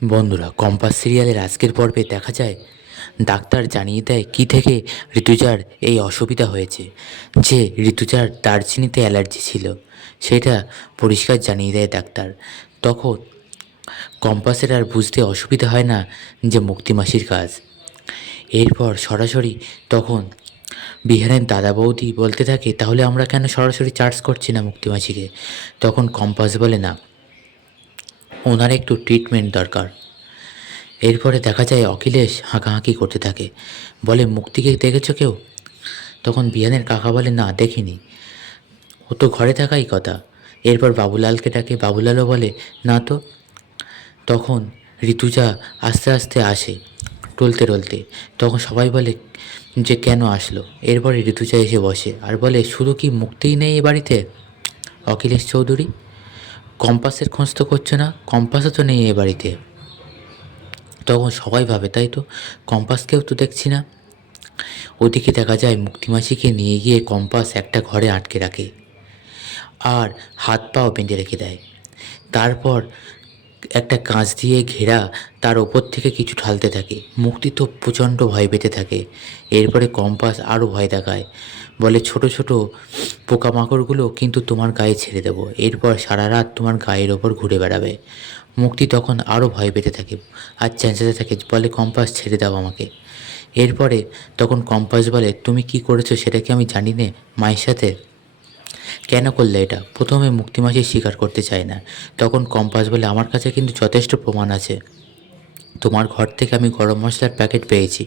বন্ধুরা, কম্পাস সিরিয়ালের আজকের পর্বে দেখা যায়, ডাক্তার জানিয়ে দেয় কী থেকে ঋতুজার এই অসুবিধা হয়েছে। যে ঋতুজার দারচিনিতে অ্যালার্জি ছিল, সেটা পরিষ্কার জানিয়ে দেয় ডাক্তার। তখন কম্পাসের আর বুঝতে অসুবিধা হয় না যে মুক্তিমাসির কাজ। এরপর সরাসরি তখন বিহারের দাদা বৌদি বলতে থাকে, তাহলে আমরা কেন সরাসরি চার্জ করছি না মুক্তিমাসিকে তখন কম্পাস বলে, না ওনার একটু ট্রিটমেন্ট দরকার। এরপরে দেখা যায় অখিলেশ হাঁকাহাঁকি করতে থাকে। বলে মুক্তিকে দেখেছ কেউ? তখন বিহানের কাকা বলে, না, দেখিনি। ও তো ঘরে থাকাই কথা। এরপর বাবুলালকে ডাকে। বাবুলালও বলে, না তো। তখন ঋতুজা আস্তে আস্তে আসে, টলতে টলতে। তখন সবাই বলে, যে কেন আসলো? এরপরে ঋতুজা এসে বসে। আর বলে, শুধু কি মুক্তিই নেই এ বাড়িতে? অখিলেশ চৌধুরী কম্পাসের খোঁজ তো করছ না, কম্পাসও তো নেই এ বাড়িতে। তখন সবাই ভাবে, তাই তো? কম্পাসকেও তো দেখছি না। ওদিকে দেখা যায় মুক্তিমাসিকে নিয়ে গিয়ে কম্পাস একটা ঘরে আটকে রাখে, আর হাত পাও বেঁধে রেখে দেয়। তারপর একটা কাঁচ দিয়ে ঘেরা তার ওপর থেকে কিছু ঢালতে থাকে। মুক্তি তো প্রচণ্ড ভয় পেতে থাকে। এরপরে কম্পাস আরও ভয় দেখায়। বলে, ছোট ছোট পোকামাকড়গুলো কিন্তু তোমার গায়ে ছেড়ে দেবো। এরপর সারা রাত তোমার গায়ের ওপর ঘুরে বেড়াবে মুক্তি তখন আরও ভয় পেতে থাকে আর চেঁচাতে থাকে, বলে, কম্পাস ছেড়ে দাও আমাকে এরপরে তখন কম্পাস বলে, তুমি কি করেছ সেটা কি আমি জানি নে? মায়ের সাথে কেন করলে এটা? প্রথমে মুক্তিমাসি স্বীকার করতে চায় না। তখন কম্পাস বলে, আমার কাছে কিন্তু যথেষ্ট প্রমাণ আছে। তোমার ঘর থেকে আমি গরম মশলার প্যাকেট পেয়েছি।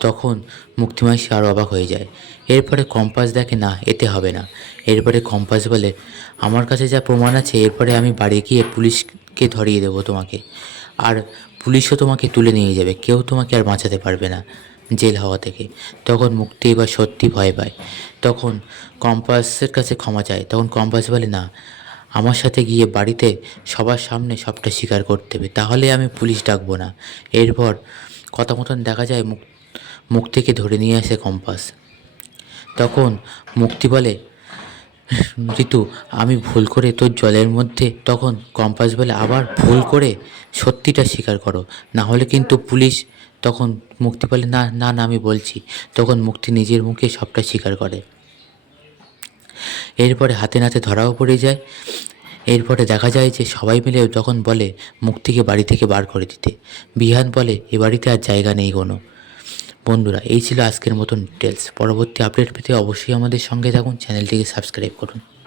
তখন মুক্তিমাসি আরও অবাক হয়ে যায়। এরপরে কম্পাস দেখে, না, এতে হবে না। এরপরে কম্পাস বলে, আমার কাছে যা প্রমাণ আছে, এরপরে আমি বাড়ি গিয়ে পুলিশকে ধরিয়ে দেবো তোমাকে। আর পুলিশও তোমাকে তুলে নিয়ে যাবে। কেউ তোমাকে আর বাঁচাতে পারবে না। জেল হওয়া থেকে। তখন মুক্তি এবার সত্যি ভয় পায়। তখন কম্পাসের কাছে ক্ষমা চায়। তখন কম্পাস বলে, না, আমার সাথে গিয়ে বাড়িতে সবার সামনে সবটা স্বীকার করতে হবে। তাহলে আমি পুলিশ ডাকবো না। এরপর কথা মতন দেখা যায় মুক, মুক্তিকে ধরে নিয়ে আসে কম্পাস। তখন মুক্তি বলে, ঋতু, আমি ভুল করে তোর জলের মধ্যে তখন কম্পাস বলে, আবার ভুল করে সত্যিটা স্বীকার করো। না হলে কিন্তু পুলিশ তখন মুক্তি বলে না না না, আমি বলছি। তখন মুক্তি নিজের মুখে সবটা স্বীকার করে। এরপরে হাতে নাতে ধরাও পড়ে যায়। এরপরে দেখা যায় যে সবাই মিলে তখন বলে, মুক্তিকে বাড়ি থেকে বার করে দিতে। বিহান বলে, এ বাড়িতে আর জায়গা নেই কোনো। বন্ধুরা, এই ছিল আজকের মতন ডিটেলস পরবর্তী আপডেট পেতে অবশ্যই আমাদের সঙ্গে থাকুন। চ্যানেলটিকে সাবস্ক্রাইব করুন।